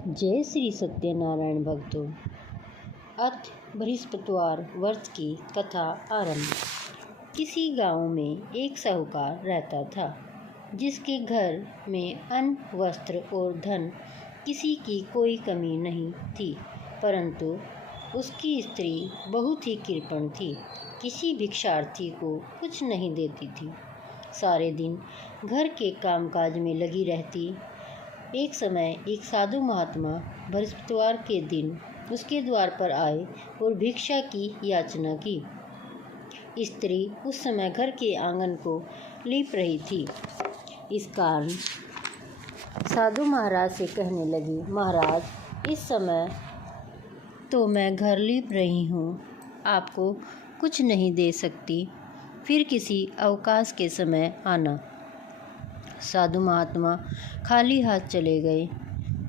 जय श्री सत्यनारायण भक्तों। अथ बृहस्पतिवार व्रत की कथा आरंभ। किसी गांव में एक साहूकार रहता था, जिसके घर में अन्न, वस्त्र और धन किसी की कोई कमी नहीं थी। परंतु उसकी स्त्री बहुत ही कृपण थी, किसी भिक्षार्थी को कुछ नहीं देती थी। सारे दिन घर के कामकाज में लगी रहती। एक समय एक साधु महात्मा बृहस्पतिवार के दिन उसके द्वार पर आए और भिक्षा की याचना की। स्त्री उस समय घर के आंगन को लीप रही थी। इस कारण साधु महाराज से कहने लगी, महाराज, इस समय तो मैं घर लीप रही हूँ, आपको कुछ नहीं दे सकती, फिर किसी अवकाश के समय आना। साधु महात्मा खाली हाथ चले गए।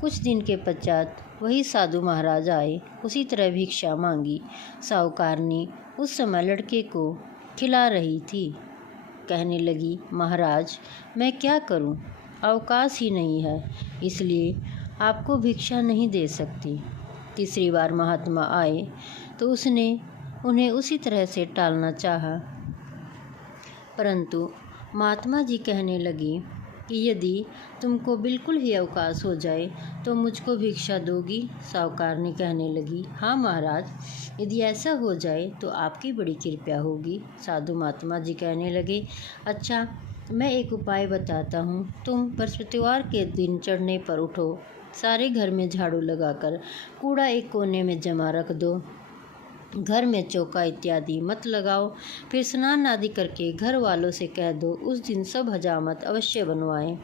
कुछ दिन के पश्चात वही साधु महाराज आए, उसी तरह भिक्षा मांगी। साहूकारनी उस समय लड़के को खिला रही थी। कहने लगी, महाराज, मैं क्या करूं? अवकाश ही नहीं है, इसलिए आपको भिक्षा नहीं दे सकती। तीसरी बार महात्मा आए तो उसने उन्हें उसी तरह से टालना चाहा, परंतु महात्मा जी कहने लगी कि यदि तुमको बिल्कुल ही अवकाश हो जाए तो मुझको भिक्षा दोगी? साहूकारनी कहने लगी, हाँ महाराज, यदि ऐसा हो जाए तो आपकी बड़ी कृपा होगी। साधु महात्मा जी कहने लगे, अच्छा, मैं एक उपाय बताता हूँ। तुम बृहस्पतिवार के दिन चढ़ने पर उठो, सारे घर में झाड़ू लगाकर कूड़ा एक कोने में जमा रख दो, घर में चौका इत्यादि मत लगाओ। फिर स्नान आदि करके घर वालों से कह दो उस दिन सब हजामत अवश्य बनवाएं।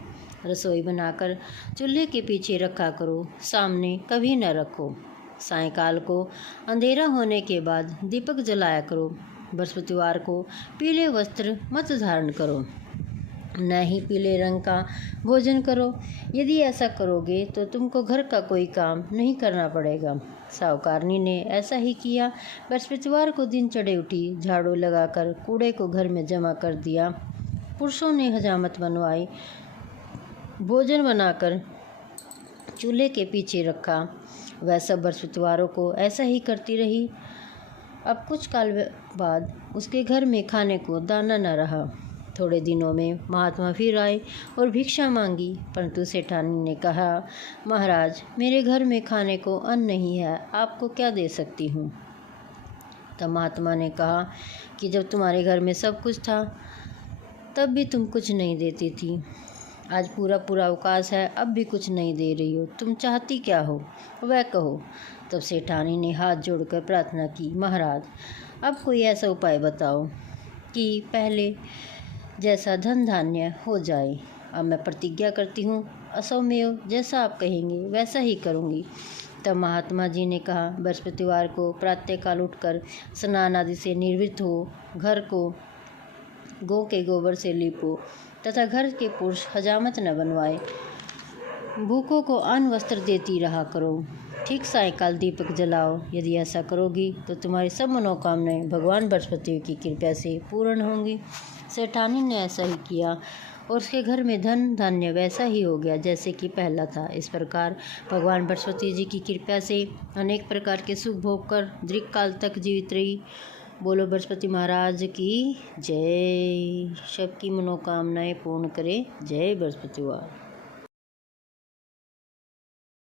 रसोई बनाकर चूल्हे के पीछे रखा करो, सामने कभी न रखो। सायंकाल को अंधेरा होने के बाद दीपक जलाया करो। बृहस्पतिवार को पीले वस्त्र मत धारण करो, न ही पीले रंग का भोजन करो। यदि ऐसा करोगे तो तुमको घर का कोई काम नहीं करना पड़ेगा। साहूकारनी ने ऐसा ही किया। बृहस्पतिवार को दिन चढ़े उठी, झाड़ू लगाकर कूड़े को घर में जमा कर दिया। पुरुषों ने हजामत बनवाई, भोजन बनाकर चूल्हे के पीछे रखा। वह सब बृहस्पतिवारों को ऐसा ही करती रही। अब कुछ काल बाद उसके घर में खाने को दाना न रहा। थोड़े दिनों में महात्मा फिर आए और भिक्षा मांगी, परंतु सेठानी ने कहा, महाराज, मेरे घर में खाने को अन्न नहीं है, आपको क्या दे सकती हूँ? तब महात्मा ने कहा कि जब तुम्हारे घर में सब कुछ था तब भी तुम कुछ नहीं देती थी। आज पूरा पूरा अवकाश है, अब भी कुछ नहीं दे रही हो। तुम चाहती क्या हो, वह कहो। तब सेठानी ने हाथ जोड़कर प्रार्थना की, महाराज, अब कोई ऐसा उपाय बताओ कि पहले जैसा धन धान्य हो जाए। अब मैं प्रतिज्ञा करती हूँ, असौमेव, जैसा आप कहेंगे वैसा ही करूँगी। तब महात्मा जी ने कहा, बृहस्पतिवार को प्रातःकाल उठकर स्नान आदि से निवृत्त हो, घर को गौ के गोबर से लीपो तथा घर के पुरुष हजामत न बनवाए। भूखों को अन्न वस्त्र देती रहा करो। ठीक सायंकाल दीपक जलाओ। यदि ऐसा करोगी तो तुम्हारी सब मनोकामनाएं भगवान बृहस्पति की कृपा से पूर्ण होंगी। सेठानी ने ऐसा ही किया और उसके घर में धन धान्य वैसा ही हो गया जैसे कि पहला था। इस प्रकार भगवान बृहस्पति जी की कृपा से अनेक प्रकार के सुख भोग कर दीर्घ काल तक जीवित रही। बोलो बृहस्पति महाराज की जय। सबकी मनोकामनाएं पूर्ण करे। जय बृहस्पतिवार।